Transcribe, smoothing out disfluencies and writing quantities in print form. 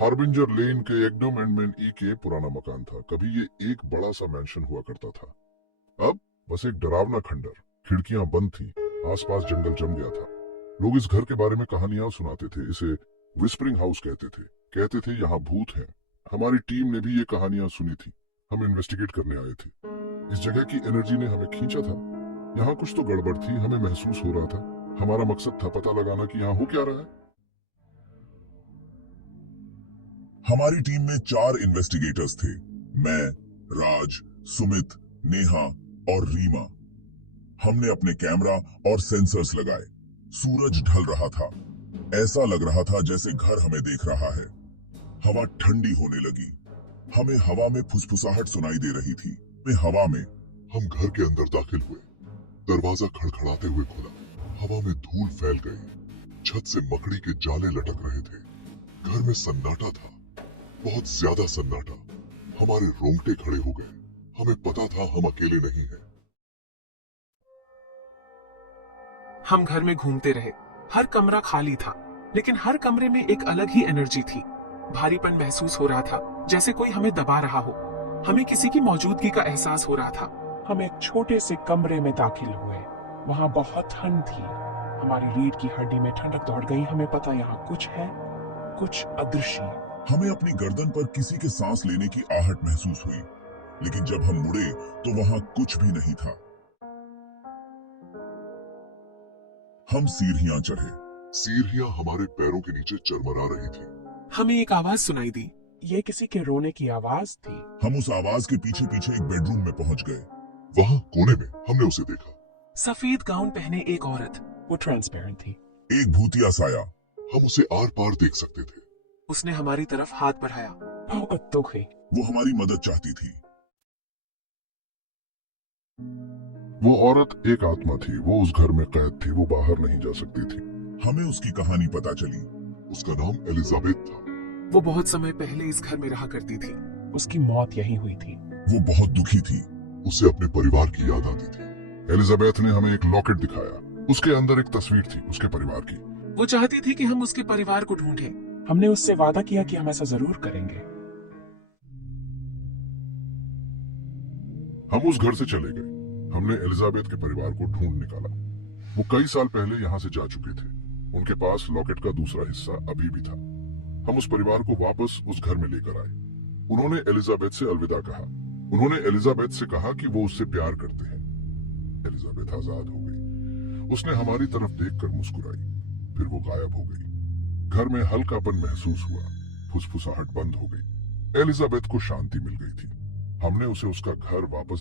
Harbinger लेन के एकदम and में के पुराना मकान था। कभी ये एक बड़ा सा मैंशन हुआ करता था। अब बस एक डरावना खंडर, खिड़कियां बंद थी, आसपास जंगल जम गया था। लोग इस घर के बारे में कहानियां सुनाते थे। इसे विस्परिंग हाउस कहते थे यहाँ भूत हैं। हमारी टीम ने भी ये कहानियां सुनी थी। हम इन्वेस्टिगेट करने आए थे। इस जगह की एनर्जी ने हमें खींचा था। यहाँ कुछ तो गड़बड़ थी, हमें महसूस हो रहा था। हमारा मकसद था पता लगाना कि यहाँ हो क्या रहा है। हमारी टीम में 4 इन्वेस्टिगेटर्स थे। मैं, राज, सुमित, नेहा और रीमा। हमने अपने कैमरा और सेंसर्स लगाए। सूरज ढल रहा था। ऐसा लग रहा था जैसे घर हमें देख रहा है। हवा ठंडी होने लगी। हमें हवा में फुसफुसाहट सुनाई दे रही थी। हवा में हम घर के अंदर दाखिल हुए। दरवाजा खड़खड़ाते हुए खुला। हवा में धूल फैल गई। छत से मकड़ी के जाले लटक रहे थे। घर में सन्नाटा था, बहुत ज्यादा सन्नाटा। हमारे रोंगटे खड़े हो गए। हमें पता था हम अकेले नहीं हैं। हम घर में घूमते रहे। हर कमरा खाली था, लेकिन हर कमरे में एक अलग ही एनर्जी थी। भारीपन महसूस हो रहा था, जैसे कोई हमें दबा रहा हो। हमें किसी की मौजूदगी का एहसास हो रहा था। हम एक छोटे से कमरे में दाखिल हुए। वहां बहुत ठंड थी। हमारी रीढ़ की हड्डी में ठंडक दौड़ गई। हमें पता यहाँ कुछ है, कुछ अदृश्य। हमें अपनी गर्दन पर किसी के सांस लेने की आहट महसूस हुई, लेकिन जब हम मुड़े तो वहां कुछ भी नहीं था। हम सीढ़ियां चढ़े। सीढ़ियां हमारे पैरों के नीचे चरमरा रही थी। हमें एक आवाज सुनाई दी। ये किसी के रोने की आवाज थी। हम उस आवाज के पीछे पीछे एक बेडरूम में पहुंच गए। वहां कोने में हमने उसे देखा। सफेद गाउन पहने एक औरत। वो ट्रांसपेरेंट थी। एक भूतिया साया। हम उसे आर पार देख सकते थे। उसने हमारी तरफ हाथ बढ़ाया। बहुत दुखी। वो हमारी मदद चाहती थी। वो औरत एक आत्मा थी। वो उस घर में कैद थी। वो बाहर नहीं जा सकती थी। हमें उसकी कहानी पता चली। उसका नाम एलिजाबेथ था। वो बहुत समय पहले इस घर में रहा करती थी। उसकी मौत यहीं हुई थी। वो बहुत दुखी थी। उसे अपने परिवार की याद आती थी। एलिजाबेथ ने हमें एक लॉकेट दिखाया। उसके अंदर एक तस्वीर थी उसके परिवार की। वो चाहती थी कि हम उसके परिवार को ढूंढें। हमने उससे वादा किया कि हम ऐसा जरूर करेंगे। हम उस घर से चले गए। हमने एलिजाबेथ के परिवार को ढूंढ निकाला। वो कई साल पहले यहाँ से जा चुके थे। उनके पास लॉकेट का दूसरा हिस्सा अभी भी था। हम उस परिवार को वापस उस घर में लेकर आए। उन्होंने एलिजाबेथ से अलविदा कहा। उन्होंने एलिजाबेथ से कहा कि वो उससे प्यार करते हैं। एलिजाबेथ आजाद हो गई। उसने हमारी तरफ देखकर मुस्कुराई, फिर वो गायब हो गई। घर में हल्कापन महसूस हुआ। फुसफुसाहट बंद हो गई। एलिजाबेथ को शांति मिल गई थी। हमने उसे उसका घर वापस